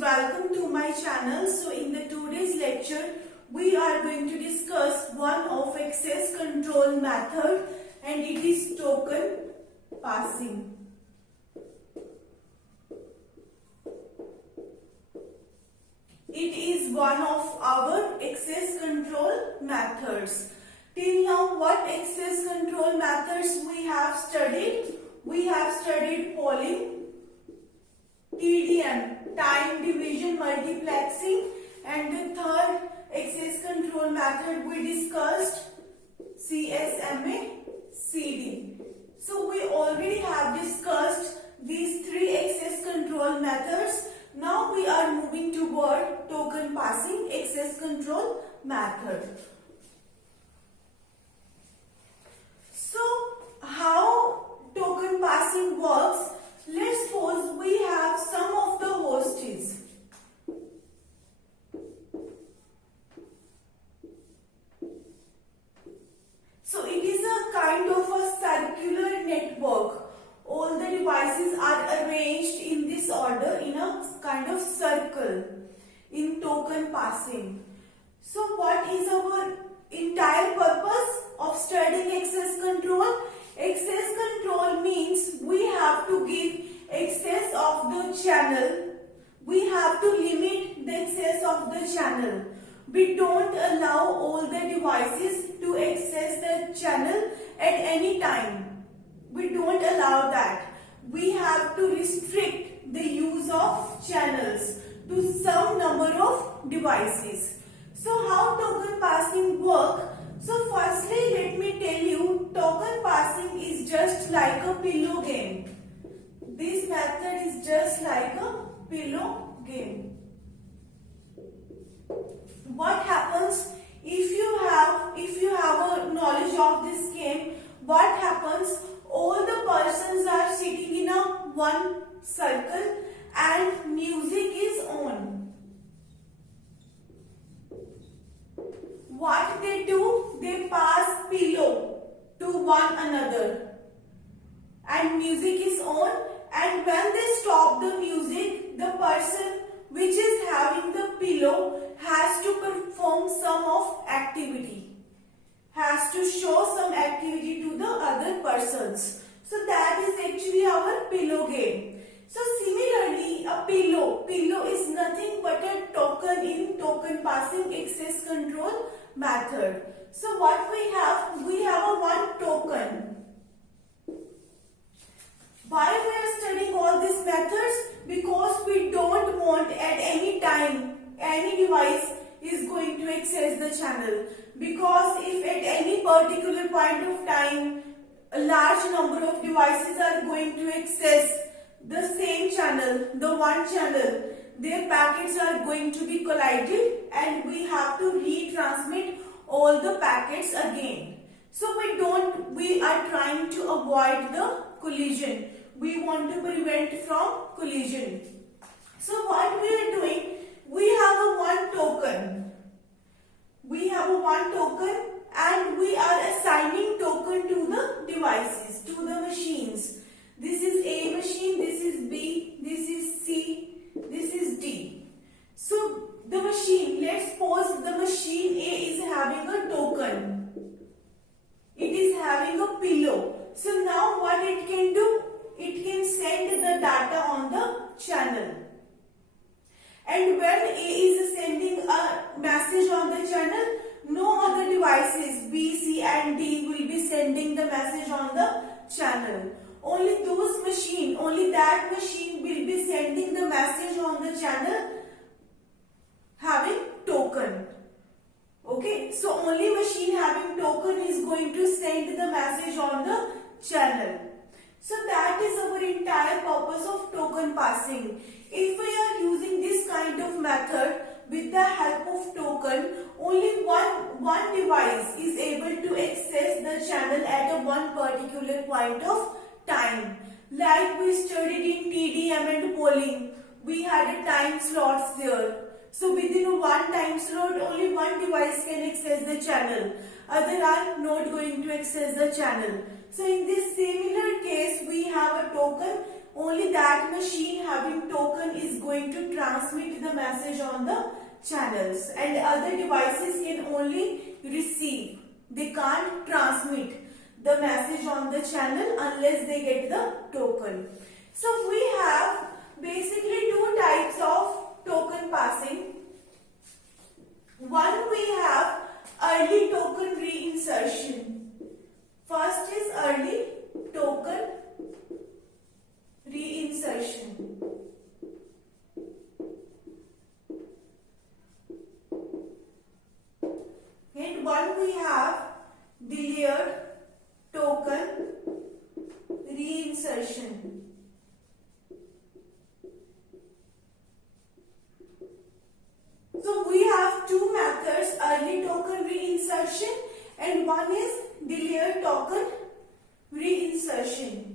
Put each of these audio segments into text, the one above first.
welcome to my channel. So in the today's lecture we are going to discuss one of access control method and it is token passing. It is one of our access control methods. Till now what access control methods we have studied? We have studied polling, TDM, time division multiplexing, and the third access control method we discussed, CSMA CD. So we already have discussed these three access control methods. Now we are moving toward token passing access control method. So how token passing works? Let's suppose we have some of the hosts. So it is a kind of a circular network. All the devices are arranged in this order in a kind of circle in token passing. So what is our entire purpose of studying access control? Access control means we have to give access of the channel. We have to limit the access of the channel. We don't allow all the devices to access the channel at any time. We don't allow that. We have to restrict the use of channels to some number of devices. So how token passing work? So firstly, let me tell you, token passing is just like a pillow game. This method is just like a pillow game. What happens if you have a knowledge of this game? What happens? All the persons are sitting in a one circle and music is on. What they do? They pass pillow to one another and music is on, and when they stop the music, the person which is having the pillow has to perform some of activity, has to show some activity to the other persons. So that is actually our pillow game. So similarly, a pillow is nothing but a token in token passing access control method. So what we have a one token. Why we are studying all these methods? Because we don't want at any time any device is going to access the channel. Because if at any particular point of time a large number of devices are going to access the same channel, the one channel, their packets are going to be collided and we have to retransmit all the packets again. So we are trying to avoid the collision. We want to prevent from collision. So what we are doing, we have a one token. We have a one token and we are assigning token to the devices, to the machines. This is A machine, this is B, this is C, this is D. So the machine, let's suppose the machine A is having a token. It is having a pillow. So now what it can do? It can send the data on the channel. And when A is sending a message on the channel, no other devices B, C and D will be sending the message on the channel. Only that machine will be sending the message on the channel having token. Okay, so only machine having token is going to send the message on the channel. So that is our entire purpose of token passing. If we are using this kind of method with the help of token, only one device is able to access the channel at a one particular point of time. Like we studied in TDM and polling, we had a time slots there. So within one time slot, only one device can access the channel. Others are not going to access the channel. So in this similar case, we have a token. Only that machine having token is going to transmit the message on the channels, and other devices can only receive. They can't transmit the message on the channel unless they get the token. So we have basically two types of token passing. One, we have early token reinsertion. First is early token reinsertion. And one, we have delayed token reinsertion. So we have two methods, early token reinsertion and one is delayed token reinsertion.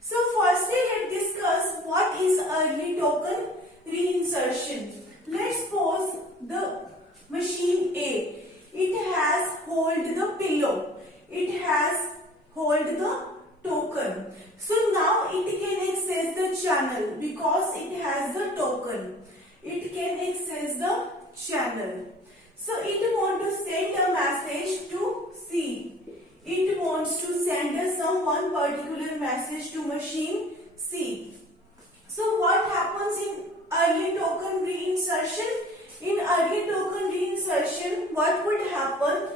So firstly, let's discuss what is early token reinsertion. Let's suppose the machine A. It has hold the pillow. It has hold the token. So now it can access the channel because it has the token. It can access the channel. So it wants to send a message to C. It wants to send some one particular message to machine C. So what happens in early token reinsertion? In early token reinsertion, what would happen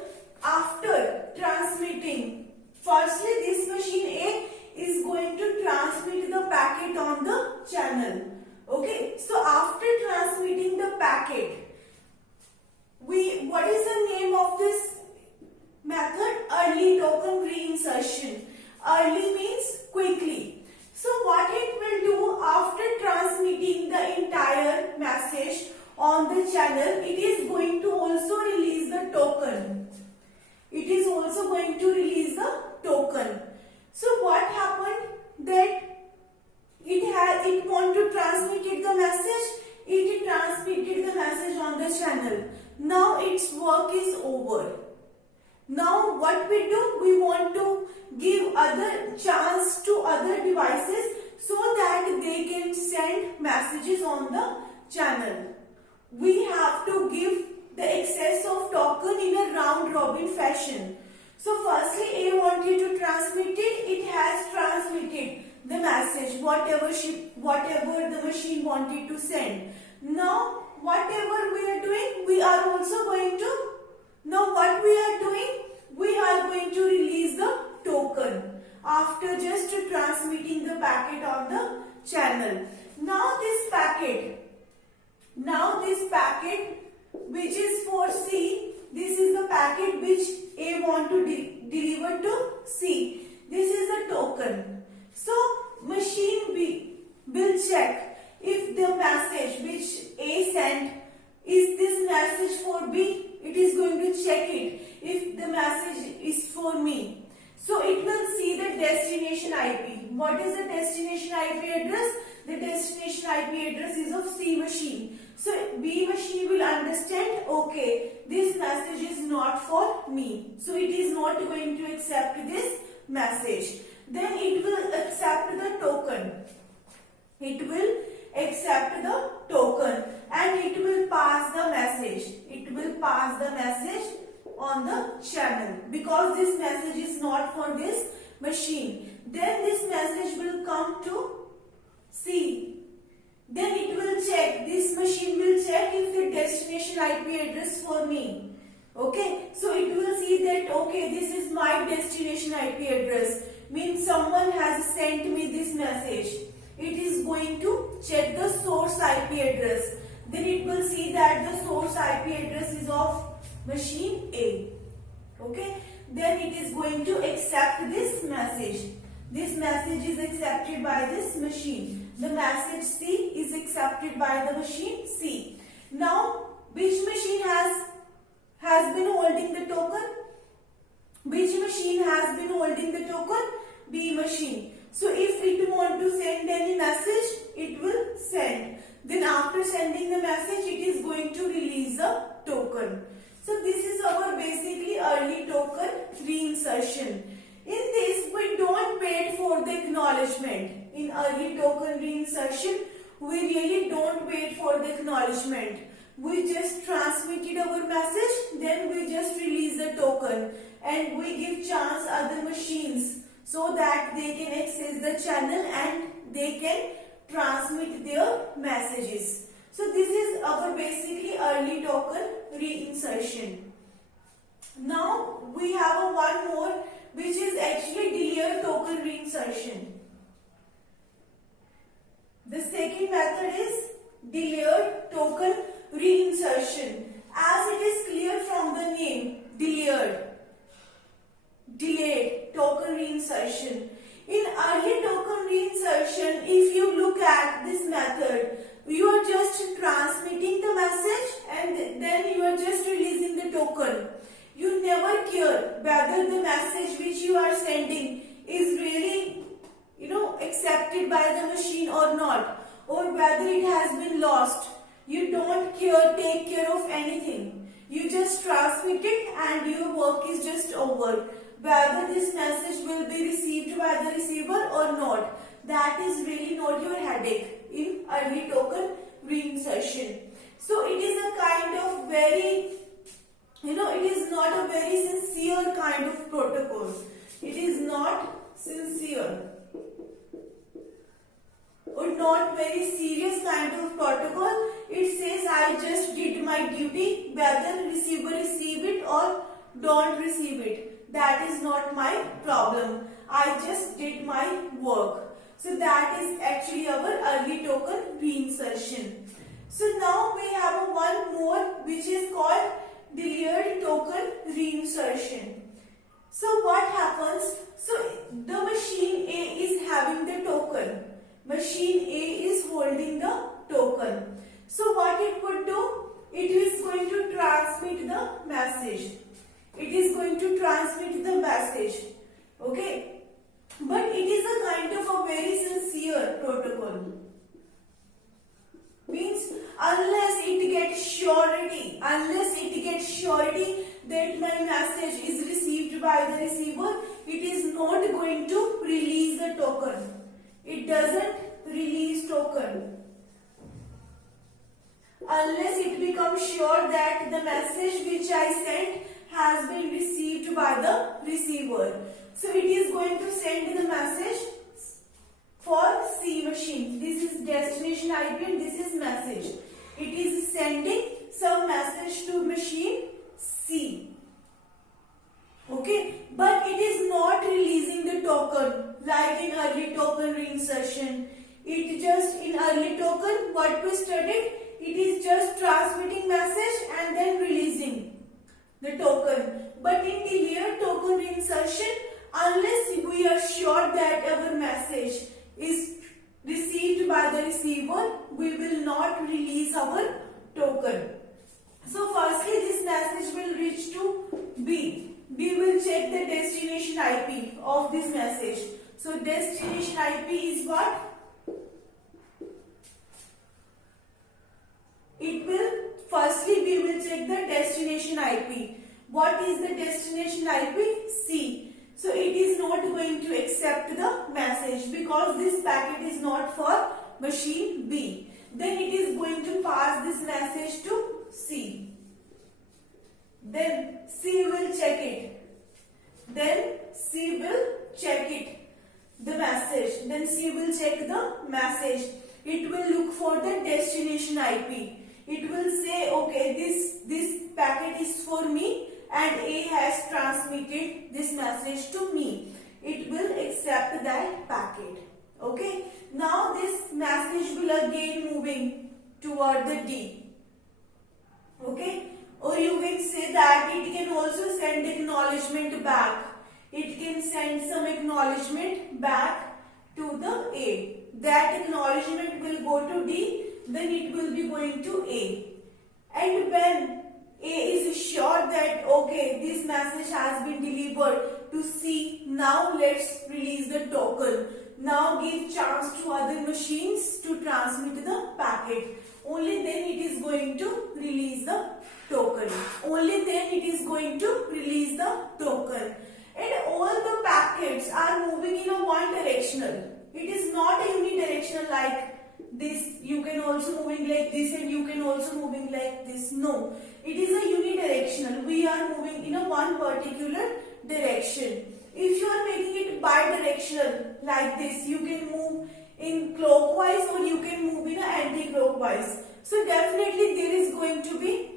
after transmitting? Firstly, this machine A is going to transmit the packet on the channel. Okay, so after transmitting the packet, what is the name of this method? Early token reinsertion. Early means quickly. So what it will do after transmitting the entire message on the channel, it is going to also release the token. It is also going to release the token. So what happened that it want to transmit the message. It transmitted the message on the channel. Now its work is over. Now what we do? We want to give other chance to other devices so that they can send messages on the channel. We have to give the excess of token in a round robin fashion. So firstly, A wanted to transmit it. It has transmitted the message, whatever the machine wanted to send. Now whatever we are doing, we are also going to, now what we are doing, we are going to release the token after just transmitting the packet on the channel. Now this packet which is for C, this is the packet which A want to deliver to C. This is the token. So machine B will check if the message which A sent, is this message for B? It is going to check it if the message is for me. So it will see the destination IP. What is the destination IP address? The destination IP address is of C machine. So B machine will understand, okay, this message is not for me. So it is not going to accept this message. Then it will accept the token. It will accept the token and it will pass the message. It will pass the message on the channel because this message is not for this machine. Then this message will come to C. Then it will check, this machine will check if the destination IP address for me. Okay, so it will see that, okay, this is my destination IP address. Means someone has sent me this message. It is going to check the source IP address. Then it will see that the source IP address is of machine A. Okay, then it is going to accept this message. This message is accepted by this machine. The message C is accepted by the machine C. Now, which machine has been holding the token? Which machine has been holding the token? B machine. So if it want to send any message, it will send. Then after sending the message, it is going to release the token. So this is our basically early token reinsertion. In this, we don't wait for the acknowledgement. In early token reinsertion, we really don't wait for the acknowledgement. We just transmitted our message, then we just release the token and we give chance other machines so that they can access the channel and they can transmit their messages. So this is our basically early token reinsertion. Now we have one more, which is actually delayed token reinsertion. The second method is delayed token reinsertion. As it is clear from the name, delayed token reinsertion. In early token reinsertion, if you look at this method, you are just transmitting the message and then you are just releasing the token. You never care whether the message which you are sending is really accepted by the machine or not, or whether it has been lost. You don't take care of anything. You just transmit it and your work is just over. Whether this message will be received by the receiver or not, that is really not your headache in early token reinsertion. So it is a kind of very, it is not a very sincere kind of protocol. It is not sincere or not very serious kind of protocol. It says I just did my duty, whether receiver receive it or don't receive it. That is not my problem. I just did my work. So that is actually our early token reinsertion. So now we have one more, which is called delayed token reinsertion. So what happens? So the machine A is having the token. Machine A is holding the token. So what it would do? It is going to transmit the message. It is going to transmit the message. Okay? But it is a kind of a very sincere protocol. Means unless it gets surety that my message is received by the receiver, it is not going to release the token. It doesn't release token unless it becomes sure that the message which I sent has been received by the receiver. So it is going to send the message for C machine. This is destination IP and this is message. It is sending some message to machine C. Okay, but it is not releasing the token like in early token reinsertion. It just in early token, what we studied, it is just transmitting message and then releasing the token. But in delayed token reinsertion, unless we are sure that our message is received by the receiver, we will not release our token. So firstly, this message will reach to B. B will check the destination IP of this message. So destination IP is what? It will, firstly we will check the destination IP. What is the destination IP? C. So it is not going to accept the message because this packet is not for machine B. Then it is going to pass this message to C. Then C will check it. Then C will check it, the message. Then C will check the message. It will look for the destination IP. It will say, okay, this packet is for me and A has transmitted this message to me. It will accept that packet. Okay. Now this message will again moving toward the D. Okay. Or you can say that it can also send acknowledgement back. It can send some acknowledgement back to the A. That acknowledgement will go to D, then it will be going to A. And when A is sure that okay, this message has been delivered to C, now let's release the token. Now give chance to other machines to transmit the packet. Only then it is going to release the token. Only then it is going to release the token. And all the packets are moving in a one directional. It is not a unidirectional like this, you can also moving like this, and you can also moving like this. No, it is a unidirectional. We are moving in a one particular direction. If you are making it bidirectional like this, you can move in clockwise or you can move in anti-clockwise. So definitely there is going to be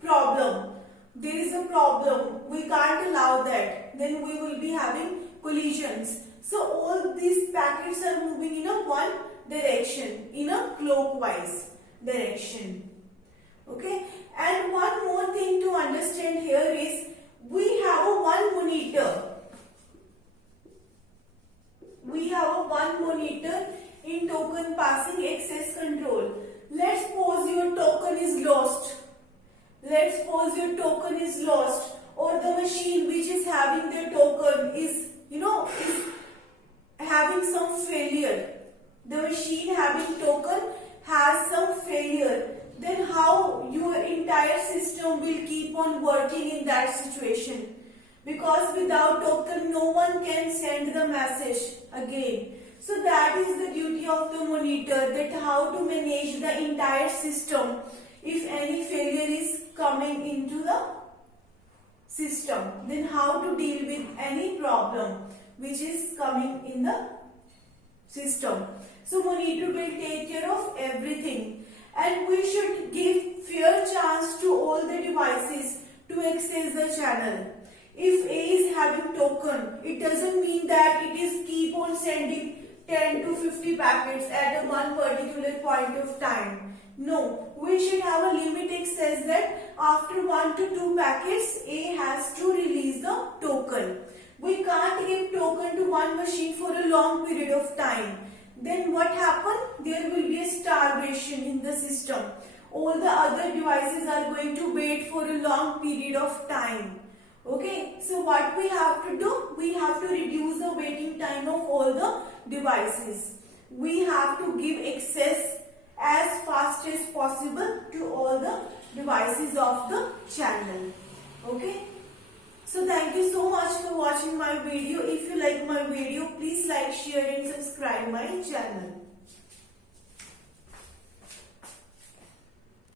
problem. There is a problem. We can't allow that. Then we will be having collisions. So all these packets are moving in a one direction, in a clockwise direction. Okay. And one more thing to understand here is we have a one monitor. We have a one monitor in token passing access control. Let's suppose your token is lost. Let's suppose your token is lost, or the machine which is having the token is, is having some failure. The machine having token has some failure. Then how your entire system will keep on working in that situation? Because without token, no one can send the message again. So that is the duty of the monitor, that how to manage the entire system if any failure is coming into the system. Then how to deal with any problem which is coming in the system. So monitor will take care of everything. And we should give fair chance to all the devices to access the channel. If A is having token, it doesn't mean that it is keep on sending 10 to 50 packets at a one particular point of time. No, we should have a limit access that after 1 to 2 packets, A has to release the token. We can't give token to one machine for a long period of time. Then what happens? There will be a starvation in the system. All the other devices are going to wait for a long period of time. Okay, so what we have to do? We have to reduce the waiting time of all the devices. We have to give access as fast as possible to all the devices of the channel. Okay. So thank you so much for watching my video. If you like my video, please like, share and subscribe my channel.